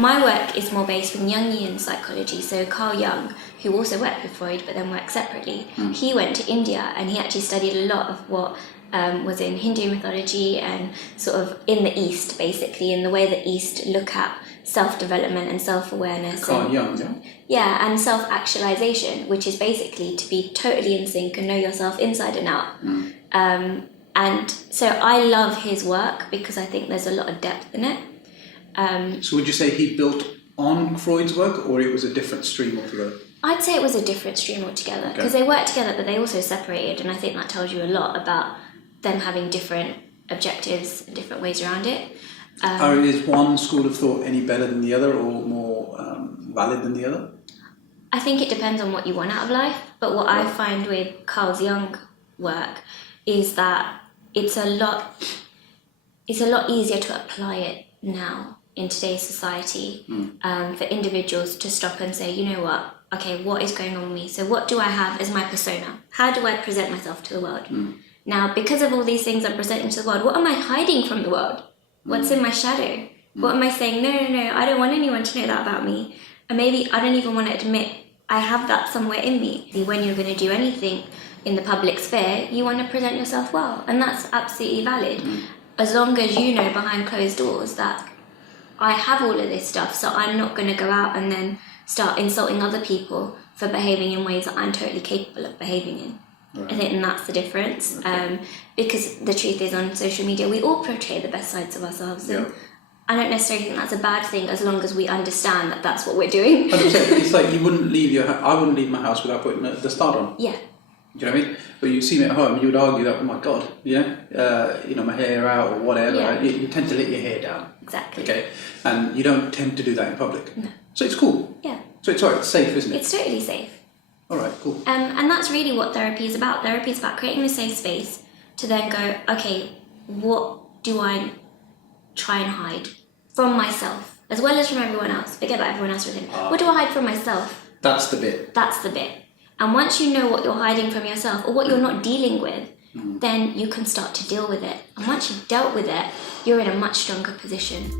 My work is more based in Jungian psychology. So Carl Jung, who also worked with Freud but then worked separately, he went to India and he actually studied a lot of what was in Hindu mythology and sort of in the East, basically, in the way the East look at self-development and self-awareness. Carl Jung, yeah? Yeah, and self-actualization, which is basically to be totally in sync and know yourself inside and out. And so I love his work because I think there's a lot of depth in it. So would you say he built on Freud's work, or it was a different stream altogether? I'd say it was a different stream altogether, because they worked together but they also separated, and I think that tells you a lot about them having different objectives and different ways around it. Is one school of thought any better than the other or more valid than the other? I think it depends on what you want out of life, but what I find with Carl Jung's work is that it's a lot easier to apply it now in today's society, for individuals to stop and say, you know what, okay, what is going on with me? So what do I have as my persona? How do I present myself to the world? Now, because of all these things I'm presenting to the world, what am I hiding from the world? What's in my shadow? What am I saying, no, I don't want anyone to know that about me. And maybe I don't even want to admit I have that somewhere in me. When you're going to do anything in the public sphere, you want to present yourself well. And that's absolutely valid. As long as you know behind closed doors that I have all of this stuff, so I'm not going to go out and then start insulting other people for behaving in ways that I'm totally capable of behaving in. I think that's the difference. Because the truth is, on social media, we all portray the best sides of ourselves. And I don't necessarily think that's a bad thing as long as we understand that that's what we're doing. 100%. It's like you wouldn't leave I wouldn't leave my house without putting the start on. Yeah. Do you know what I mean? But you see me at home, you would argue that, oh my God, my hair out or whatever. Yeah. You tend to let your hair down. Exactly. Okay, and you don't tend to do that in public. No. So it's cool. Yeah. So it's safe, isn't it? It's totally safe. All right, cool. And that's really what therapy is about. Therapy is about creating a safe space to then go, okay, what do I try and hide from myself, as well as from everyone else? Forget about everyone else. What do I hide from myself? That's the bit. That's the bit. And once you know what you're hiding from yourself or what you're not dealing with, then you can start to deal with it. And once you've dealt with it, you're in a much stronger position.